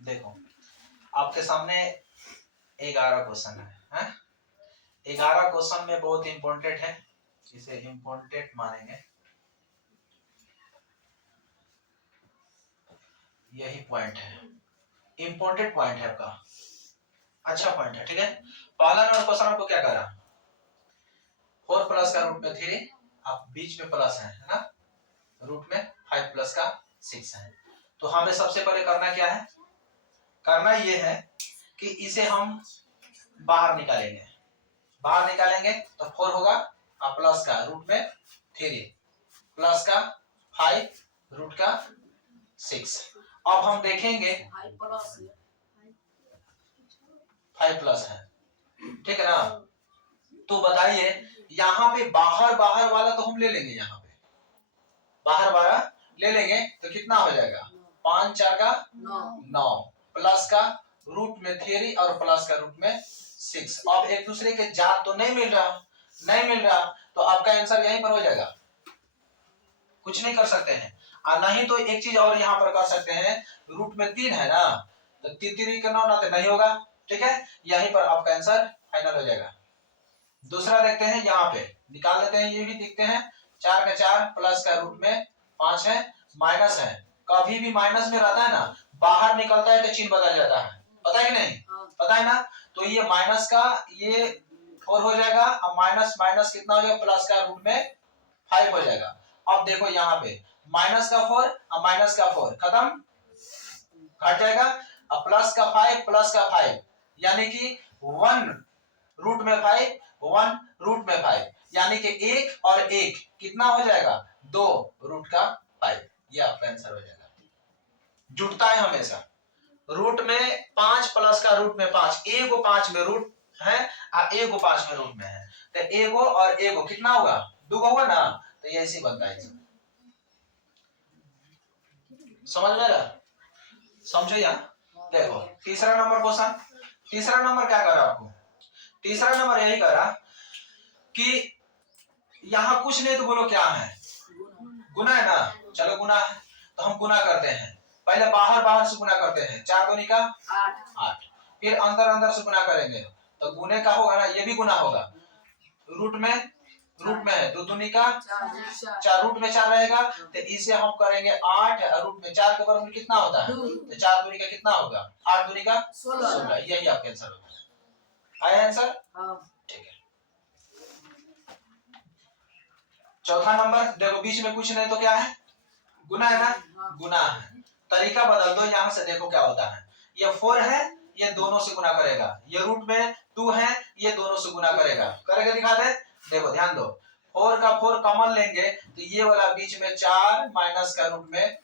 देखो आपके सामने 11 क्वेश्चन है, 11 क्वेश्चन में बहुत इंपॉर्टेंट है, इसे इंपॉर्टेंट मानेंगे। यही पॉइंट है, इंपॉर्टेंट पॉइंट है आपका, अच्छा पॉइंट है। ठीक है, पहला नंबर क्वेश्चन आपको क्या करा, 4 प्लस का रूट में 3, आप बीच में प्लस है ना, रूट में 5 प्लस का 6 है। तो हमें सबसे पहले करना क्या है, करना ये है कि इसे हम बाहर निकालेंगे। बाहर निकालेंगे तो 4 होगा और प्लस का रूट में 3 प्लस का 5 रूट का 6। अब हम देखेंगे 5 प्लस है, ठीक है ना। तो बताइए यहाँ पे बाहर बाहर वाला तो हम ले लेंगे, यहाँ पे बाहर वाला ले लेंगे तो कितना हो जाएगा, 5 4 का 9 प्लस का रूट में 3 और प्लस का रूट में 6। अब एक दूसरे के जात तो नहीं मिल रहा, तो आपका आंसर यहीं पर हो जाएगा, कुछ नहीं कर सकते हैं। और नहीं तो एक चीज और यहाँ पर कर सकते हैं, रूट में 3 है ना, तो 3 का 9 ना तो नहीं होगा, ठीक है, यहीं पर आपका आंसर फाइनल हो जाएगा। दूसरा देखते हैं, यहाँ पे निकाल लेते हैं, ये भी देखते हैं, 4 का 4 प्लस का रूट में 5 है, माइनस है, कभी भी माइनस में रहता है ना, बाहर निकलता है तो चिन्ह बदल जाता है, पता है कि नहीं, पता है ना। तो ये माइनस का ये 4 हो जाएगा और माइनस माइनस कितना हो जाएगा, प्लस का रूट में 5 हो जाएगा। अब देखो यहाँ पे माइनस का 4 और माइनस का 4 खत्म, घट जाएगा, और प्लस का 5 यानी कि 1 रूट में 5 1 रूट में 5 यानी कि 1 और 1 कितना हो जाएगा, 2 रूट का 5। ये आपका आंसर हो जाएगा। जुटता है हमेशा, रूट में 5 प्लस का रूट में 5, ए को 5 में रूट है और ए को 5 में रूट में है, तो ए को और ए को कितना होगा, 2 होगा ना, तो ये ऐसे बनता है। समझ में रहा, समझो यहाँ। देखो तीसरा नंबर क्वेश्चन, तीसरा नंबर क्या करा आपको, तीसरा नंबर यही करा कि यहाँ कुछ नहीं तो बोलो क्या है, गुना है ना, चलो गुना है तो हम गुना करते हैं, पहले बाहर बाहर से गुना करते हैं, 4 दूनी का 8, फिर अंदर अंदर से गुना करेंगे तो गुने का होगा ना, ये भी गुना होगा, रूट में है, 2 दूनी का 4 रूट में 4 रहेगा, तो इसे हम करेंगे 8 और रूट में 4 के बराबर कितना होता है, तो 4 दूनी का कितना होगा, 8 दूनी का 16। यही आपका आंसर होगा, आया आंसर, ठीक है। चौथा नंबर देखो, बीच में कुछ नहीं तो क्या है, गुना है ना, गुना है, तरीका बदल दो, यहां से देखो क्या होता है, ये 4 है, ये दोनों से गुना करेगा, ये रूट में 2 है, ये दोनों से गुना करेगा, दिखा दे, देखो ध्यान दो, 4 का 4 कॉमन लेंगे तो ये वाला बीच में 4 माइनस का रूट में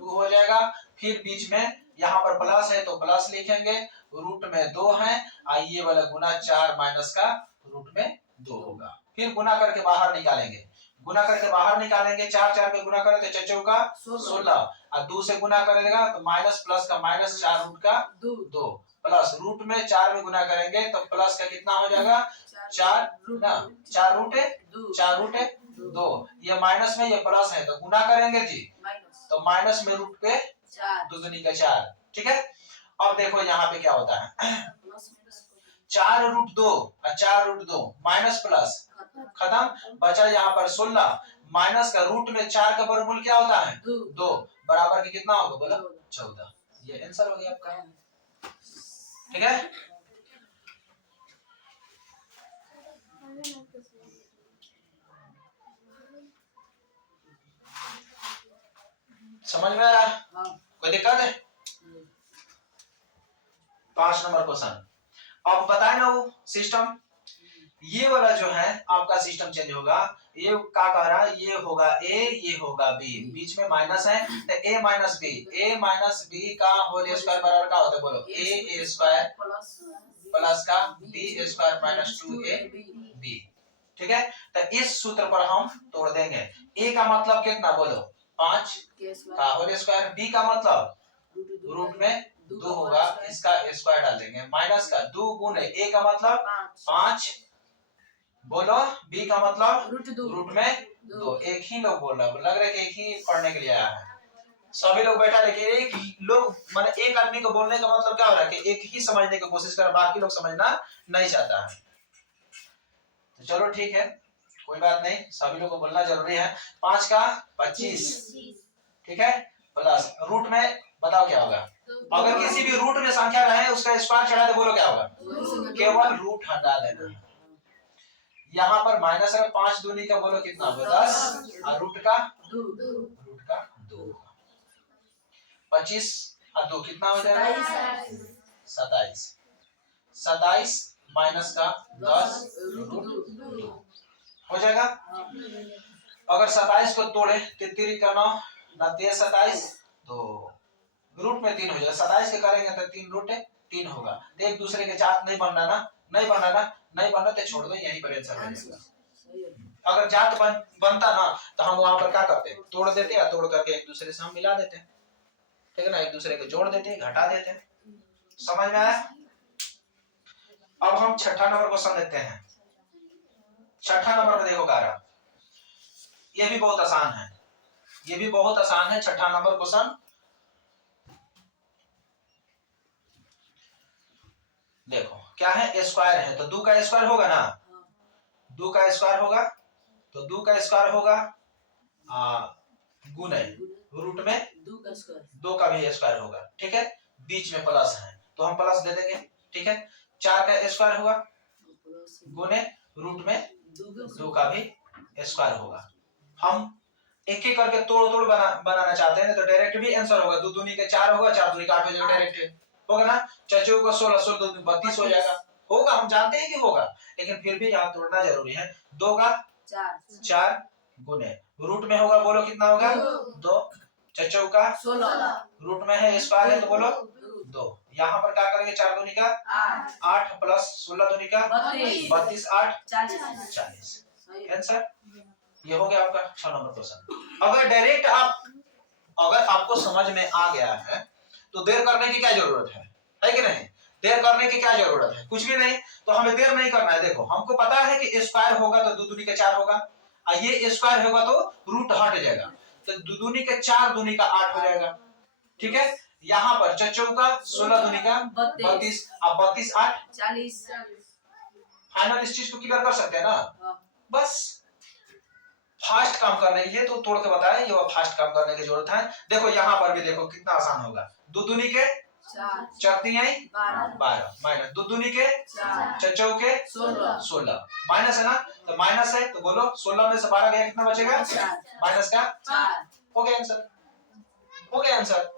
2 हो जाएगा, फिर बीच में यहाँ पर प्लस है तो प्लस लिखेंगे, रूट में 2 है, और ये वाला गुना 4 माइनस का रूट में 2 होगा, फिर गुना करके बाहर निकालेंगे, गुना करके बाहर निकालेंगे, 4 4 पे गुना करें तो 4 चौका 16, और 2 से गुना करेगा तो माइनस प्लस का माइनस, 4 रूट का 2 प्लस रूट में 4 में गुना करेंगे तो प्लस का कितना हो जाएगा, 4 ना, 4 रूट है 2, ये माइनस में ये प्लस है तो गुना करेंगे जी, तो माइनस में रूट पे 2 दूनी का 4, ठीक है। अब देखो यहाँ पे क्या होता है, 4 रूट 2 और 4 रूट 2 माइनस प्लस खत्म, बचा यहाँ पर 16, माइनस का रूट में 4 का वर्गमूल क्या होता है, 2 बराबर के कितना होगा, बोला 14। ये आंसर हो गया आपका, ठीक है। समझ में आ रहा, कोई दिक्कत है। 5 नंबर क्वेश्चन, अब बताए ना वो सिस्टम, ये वाला जो है आपका सिस्टम चेंज होगा, ये क्या कह रहा है, ये होगा ए, ये होगा बी, बीच में माइनस है तो ए माइनस बी का होल स्क्वायर बराबर क्या होता है, बोलो ए स्क्वायर प्लस का b square minus 2a b, ठीक है। तो इस सूत्र पर हम तोड़ देंगे, ए का मतलब कितना, बोलो 5 का होल स्क्वायर, बी का मतलब रूट में 2 होगा, इसका स्क्वायर डाल देंगे, माइनस का 2 गुने a का मतलब 5, बोलो b का मतलब रूट में 2। एक ही लोग बोल रहा है, लग रहा है कि एक ही पढ़ने के लिए आया है। सभी लोग बैठा, लेकिन एक लोग माने एक आदमी को बोलने का मतलब क्या हो रहा है कि एक ही समझने की कोशिश कर, बाकी लोग समझना नहीं चाहता है। तो चलो ठीक है, कोई बात नहीं, सभी लोग को बोलना जरूरी है। 5 का 25, ठीक है, प्लस रूट में बताओ क्या होगा। अगर किसी भी रूट में संख्या रहे उसका स्क्वायर चढ़ा तो बोलो क्या होगा, केवल रूट हटा देना है। यहाँ पर माइनस है, 5 दूनी का बोलो कितना होगा 10, और रूट का 2, 25 और 2 कितना हो जाएगा 27, 27 माइनस का 10 रूट 2 हो जाएगा। अगर 27 को तोड़े, 3 का 9 ना 3 27, तो रूट में 3 हो जाएगा। 27 के करेंगे तो 3 रूट 3 होगा। तो एक दूसरे के जात नहीं बनना ना, नहीं बनना तो छोड़ दो, यहीं पर आंसर हो जाएगा। अगर जात बनता ना तो हम वहां पर क्या करते, तोड़ देते या तोड़ करके एक दूसरे से हम मिला देते, ठीक है ना, एक दूसरे को जोड़ देते, घटा देते। समझ में आया। अब हम छठा नंबर क्वेश्चन देखते हैं। छठा नंबर में देखो कारा, ये भी बहुत आसान है, ये भी बहुत आसान है। छठा नंबर क्वेश्चन देखो क्या है, स्क्वायर है तो 2 का स्क्वायर होगा ना, 2 का स्क्वायर होगा तो 2 का स्क्वायर होगा गुने रूट में 2 का भी स्क्वायर होगा, ठीक है, बीच में प्लस है तो हम प्लस दे देंगे, ठीक है। 4 का स्क्वायर होगा गुने रूट में 2 का भी स्क्वायर होगा। हम एक एक करके तोड़ बनाना चाहते हैं तो डायरेक्ट भी आंसर होगा, 2 दूनी के 4 होगा, 4 दूनी का 8 हो जाएगा, डायरेक्ट होगा ना। चचो का 16, 16 दूनी 32 हो जाएगा, होगा, हम जानते हैं कि होगा, लेकिन फिर भी यहाँ तोड़ना जरूरी है। 2 का 4 गुने रूट में होगा, बोलो कितना होगा 2, चचो का 16 रूट में है, स्क्वायर है तो बोलो 2। यहाँ पर क्या करेंगे, 4 दूनी का 8 प्लस 16 दूनी का 32, 8 40, आंसर ये हो गया आपका 6 नंबर क्वेश्चन। अगर डायरेक्ट अगर आपको समझ में आ गया है तो देर करने की क्या जरूरत है कि नहीं, देर करने की क्या जरूरत है, कुछ भी नहीं। तो हमें देर नहीं करना है। देखो हमको पता है कि स्क्वायर होगा तो 2 दूनी का 4 होगा, और ये स्क्वायर होगा तो रूट हट जाएगा, तो 2 दूनी का 4 दूनी का 8 हो जाएगा, ठीक है। यहाँ पर चचो का 16 दूनी का 32, अब 32 8 40, फाइनल इस चीज को क्लियर कर सकते हैं ना। बस फास्ट काम करने के लिए तो तोड़ के बताया, ये फास्ट काम करने की जरूरत है। देखो यहाँ पर भी देखो कितना आसान होगा, 2 दूनी के 4 12 माइनस 2 दूनी के 4 के 16 माइनस है ना, तो माइनस है तो बोलो 16 में से 12 गया कितना बचेगा, माइनस का 4, हो गया आंसर, हो गया आंसर।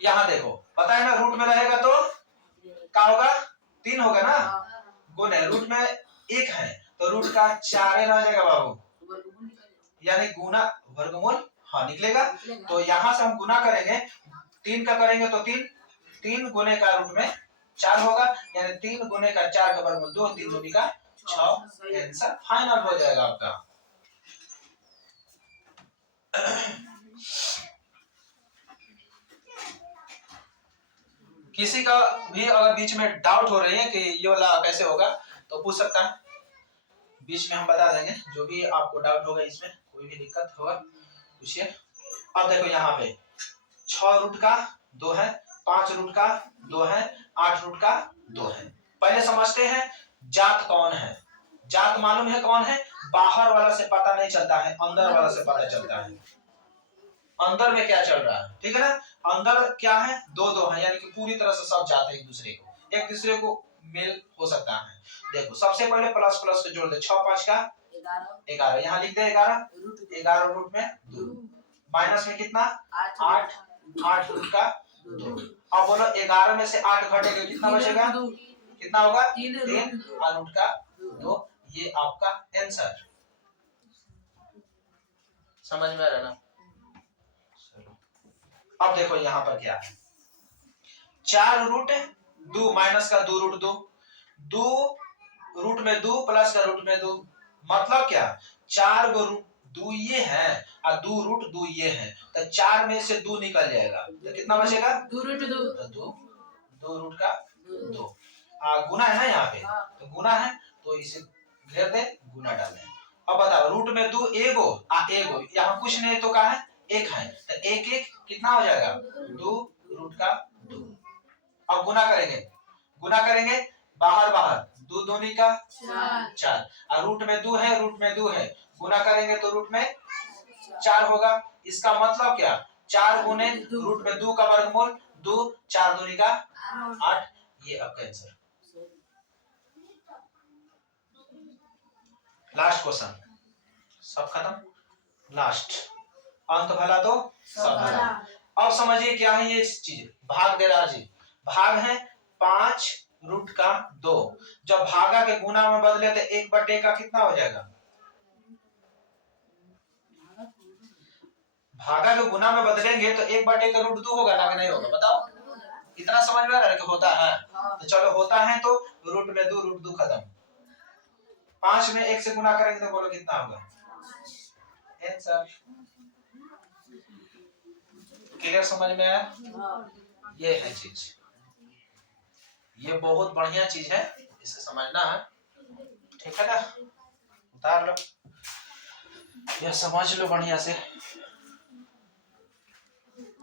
यहाँ देखो पता है ना, रूट में रहेगा तो क्या होगा 3 होगा ना, गुने रूट में 1 है तो रूट का 4 रह जाएगा बाबू, यानी गुना वर्गमूल हाँ निकलेगा। तो यहाँ से हम गुना करेंगे, 3 का करेंगे तो 3 गुने का रूट में 4 होगा, यानी 3 गुने का 4 का वर्गमूल 2, 3 दूनी का 6, आंसर फाइनल हो जाएगा आपका। किसी का भी अगर बीच में डाउट हो रही है कि ये वाला कैसे होगा तो पूछ सकता है, बीच में हम बता देंगे। जो भी आपको डाउट होगा इसमें कोई भी दिक्कत होगा पूछिए। अब देखो यहाँ पे 6 रूट का 2 है, 5 रूट का 2 है, 8 रूट का 2 है। पहले समझते हैं जात कौन है। जात मालूम है कौन है, बाहर वाला से पता नहीं चलता है, अंदर वाला से पता चलता है। अंदर में क्या चल रहा है, ठीक है ना। अंदर क्या है, 2 है, यानी कि पूरी तरह से सब जाते हैं एक दूसरे को मेल हो सकता है। देखो सबसे पहले प्लस प्लस को जोड़ दे, 6 5 का 11, यहाँ लिख दे 11 रूट में 2, माइनस में कितना 8 रूट का 2। अब बोलो 11 में से 8 घटेगा कितना बचेगा, कितना होगा 3 और रूट का 2। ये आपका आंसर समझ में आ रहा ना। अब देखो यहाँ पर क्या है, 4 रूट 2 माइनस का 2 रूट 2, 2 रूट में 2 प्लस का रूट में 2, मतलब क्या 4 गो दो ये है और 2 रूट 2 ये है, तो 4 में से 2 निकल जाएगा, तो कितना बचेगा? 2 रूट 2, तो 2 रूट का 2। गुना है ना यहाँ पे, तो गुना है तो इसे घेर दे, गुना डालें। अब बताओ रूट में 2 एगो एगो, यहाँ कुछ नहीं तो क्या है? 1 है, तो 1 1 कितना हो जाएगा? 2 रूट का 2। अब गुना करेंगे बाहर बाहर, 2 दूनी का 4, और रूट में 2 है, गुना करेंगे तो रूट में 4 होगा। इसका मतलब क्या? 4 गुने रूट में 2 का वर्गमूल 2, 4 दूनी का 8। ये आपका आंसर। लास्ट क्वेश्चन, सब खत्म। लास्ट, अंत भला तो सब भला। अब समझिए क्या है ये चीज, भाग दे रहा जी। भाग है 5 रूट का 2, जब भागा के गुना में बदले तो 1 बटे का कितना हो जाएगा? भागा के गुना में बदलेंगे तो 1 बटे का रूट 2 होगा ना, नहीं होगा? बताओ, इतना समझ में आ रहा है कि होता है? तो चलो होता है तो रूट में 2 रूट 2 खत्म। 5 में 1 से गुना करेंगे तो बोलो कितना होगा? आंसर। क्लियर, समझ में आया? ये है चीज, ये बहुत बढ़िया चीज है, इसे समझना है, ठीक है ना? उतार लो, ये समझ लो बढ़िया से।